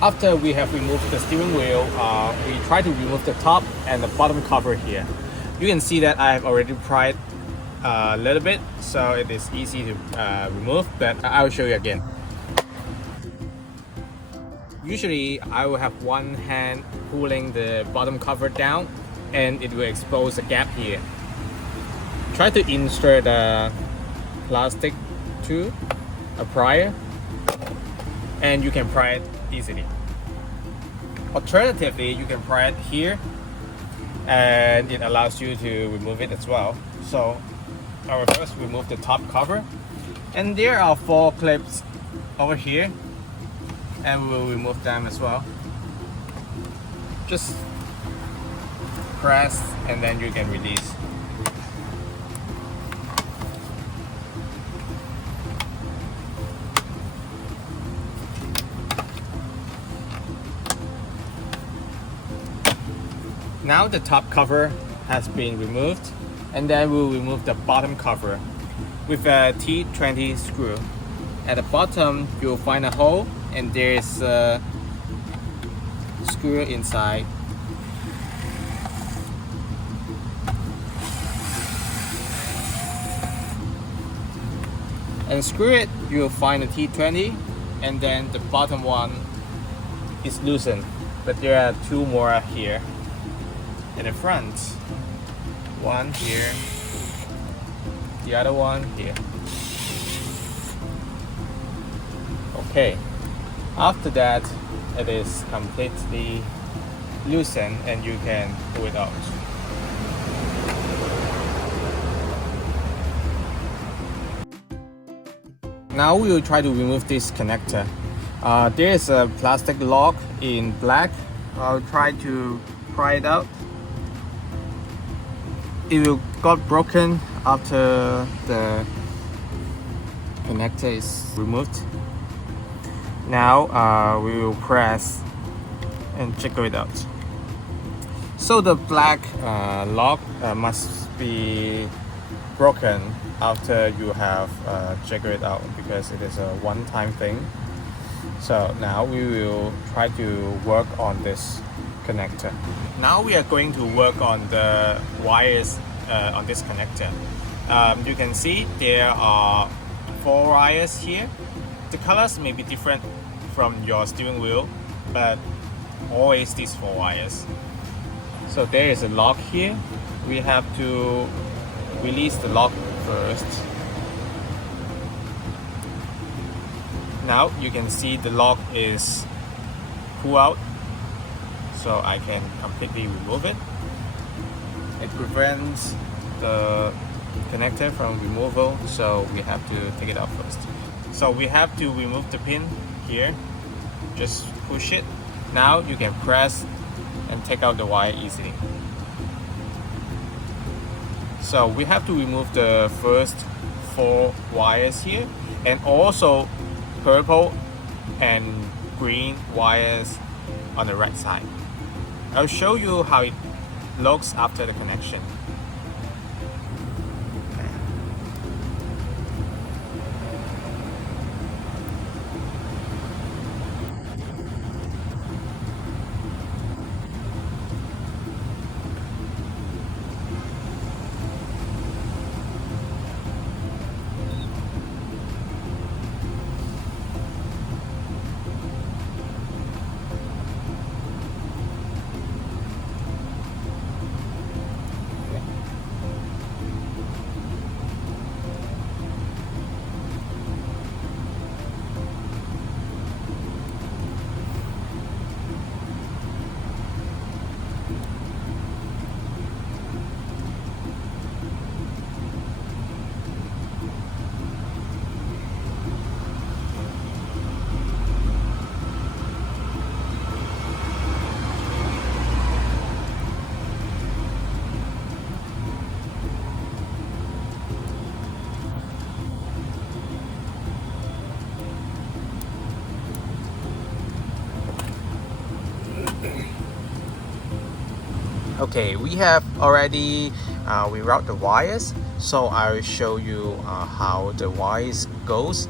After we have removed the steering wheel, we try to remove the top and the bottom cover here. You can see that I have already pried a little bit, so it is easy to remove, but I will show you again. Usually I will have one hand pulling the bottom cover down and it will expose a gap here. Try to insert a plastic tool, a prier, and you can pry it easily. Alternatively, you can pry it here and it allows you to remove it as well. So I will first remove the top cover, and there are 4 clips over here, and we will remove them as well. Just press and then you can release. Now the top cover has been removed, and then we'll remove the bottom cover with a T20 screw. At the bottom you'll find a hole and there's a screw inside. And screw it, you'll find a T20, and then the bottom one is loosened, but there are 2 more here in the front. One here, the other one here. Okay, after that it is completely loosened and you can pull it out. Now we will try to remove this connector. There is a plastic lock in black. I'll try to pry it out. It will got broken after the connector is removed. Now we will press and check it out. So the black lock must be broken after you have checked it out, because it is a one-time thing. So now we will try to work on this connector. Now we are going to work on the wires on this connector. You can see there are 4 wires here. The colors may be different from your steering wheel, but always these 4 wires. So there is a lock here. We have to release the lock first. Now you can see the lock is pulled out, so I can completely remove it. It prevents the connector from removal, so we have to take it out first. So we have to remove the pin here. Just push it. Now you can press and take out the wire easily. So we have to remove the first 4 wires here, and also purple and green wires on the right side. I'll show you how it looks after the connection. Okay, we have already rerouted the wires, so I will show you how the wires goes.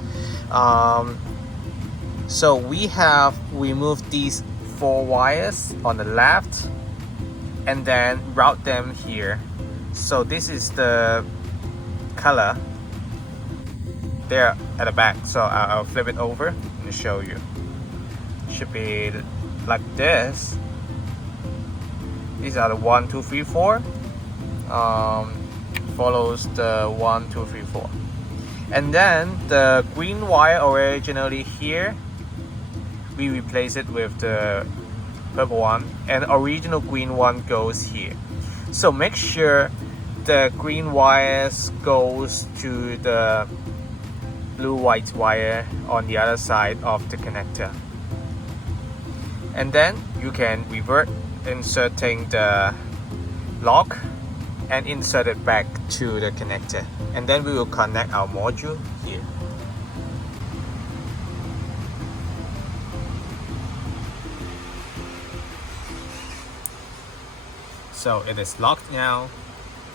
So we have removed these 4 wires on the left and then route them here. So this is the color there at the back. So I'll flip it over and show you. Should be like this. These are the 1, 2, 3, 4. Follows the 1, 2, 3, 4. And then the green wire originally here, we replace it with the purple one, and original green one goes here. So make sure the green wires goes to the blue white wire on the other side of the connector. And then you can revert inserting the lock and insert it back to the connector, and then we will connect our module here. So it is locked now.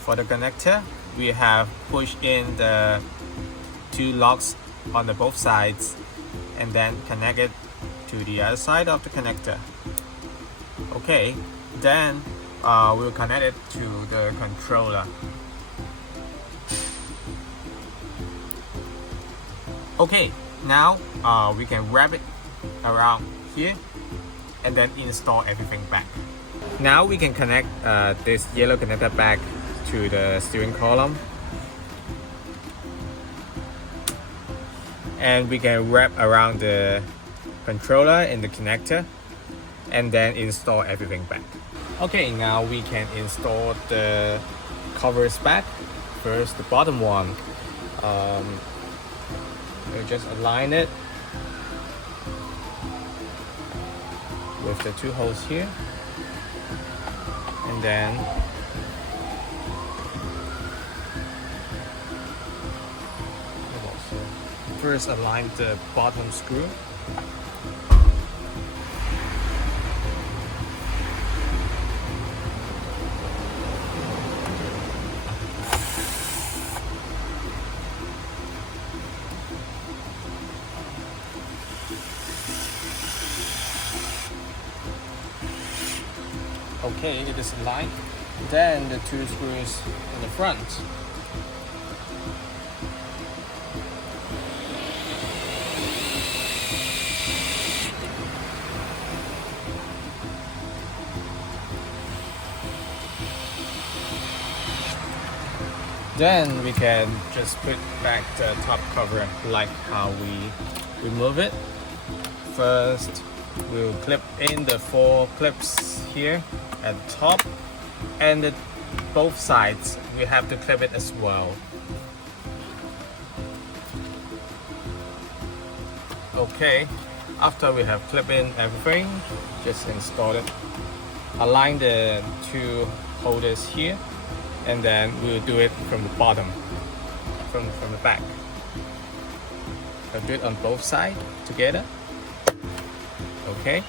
For the connector, we have pushed in the 2 locks on the both sides and then connect it to the other side of the connector. Okay, then we'll connect it to the controller. Okay, now we can wrap it around here and then install everything back. Now we can connect this yellow connector back to the steering column, and we can wrap around the controller and the connector and then install everything back. Okay, now we can install the covers back. First, the bottom one. We'll just align it with the 2 holes here, and then first align the bottom screw. Okay, it is aligned. Then the 2 screws in the front. Then we can just put back the top cover like how we remove it. First, we'll clip in the 4 clips here at the top, and at both sides we have to clip it as well. Okay, after we have clipped in everything, just install it. Align the 2 holders here, and then we'll do it from the bottom, from the back. I'll do it on both sides together. Okay,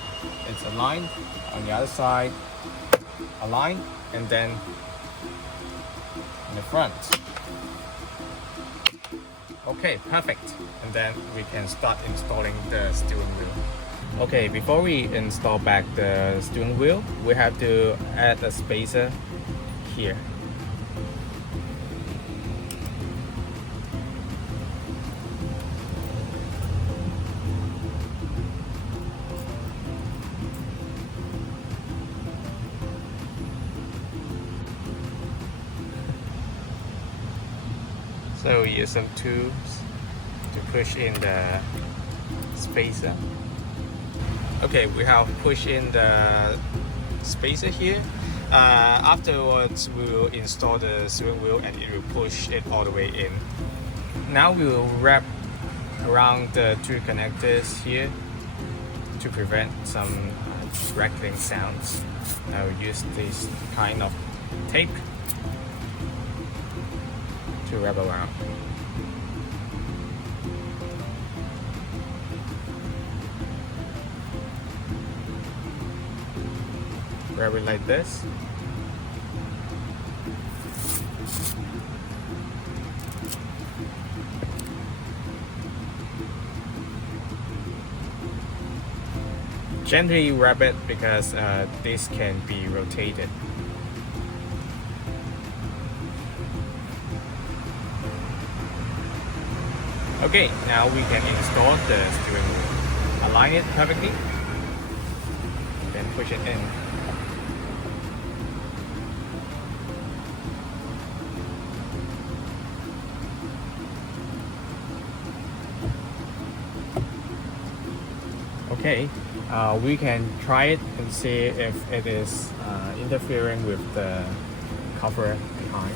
it's aligned. On the other side, align, and then in the front. Okay, perfect. And then we can start installing the steering wheel. Okay, before we install back the steering wheel, we have to add a spacer here. So we use some tools to push in the spacer. Okay, we have pushed in the spacer here. Afterwards, we will install the steering wheel and it will push it all the way in. Now we will wrap around the 2 connectors here to prevent some rattling sounds. I will use this kind of tape to wrap around. Wrap it like this. Gently wrap it because this can be rotated. Okay, now we can install the steering wheel. Align it perfectly, then push it in. Okay, we can try it and see if it is interfering with the cover behind.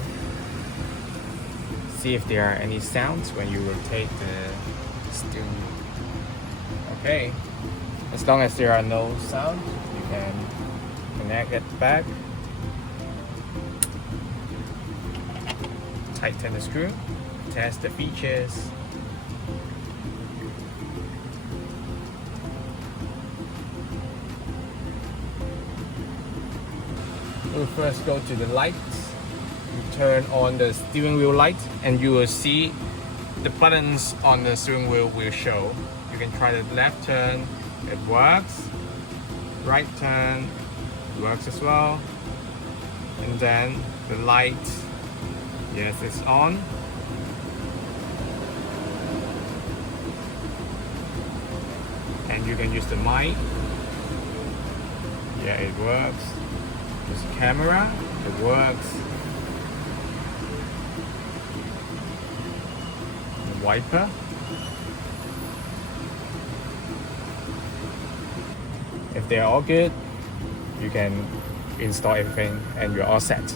See if there are any sounds when you rotate the steering wheel. Okay, as long as there are no sounds, you can connect it back. Tighten the screw, test the features. We'll first go to the lights. You turn on the steering wheel light and you will see the buttons on the steering wheel will show. You can try the left turn, it works. Right turn, it works as well. And then the light, yes, it's on. And you can use the mic. Yeah, it works. There's a camera, it works. The wiper. If they're all good, you can install everything and you're all set.